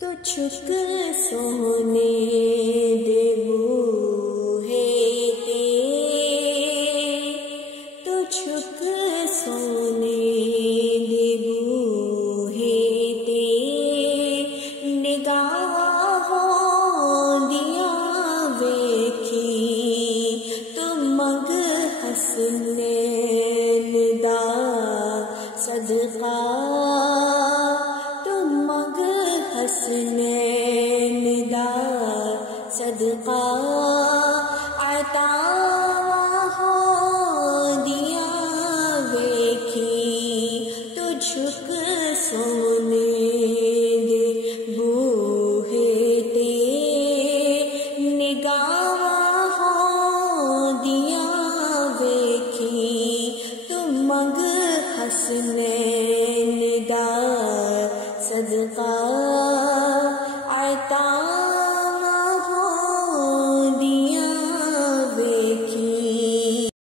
تو چھک سونے دے بوہے تے، تو چھک سونے دے بوہے تے، نگاہوں دیا ویکھی تو منگ حسنین دا صدقہ، تو منگ حسنین دا صدقہ۔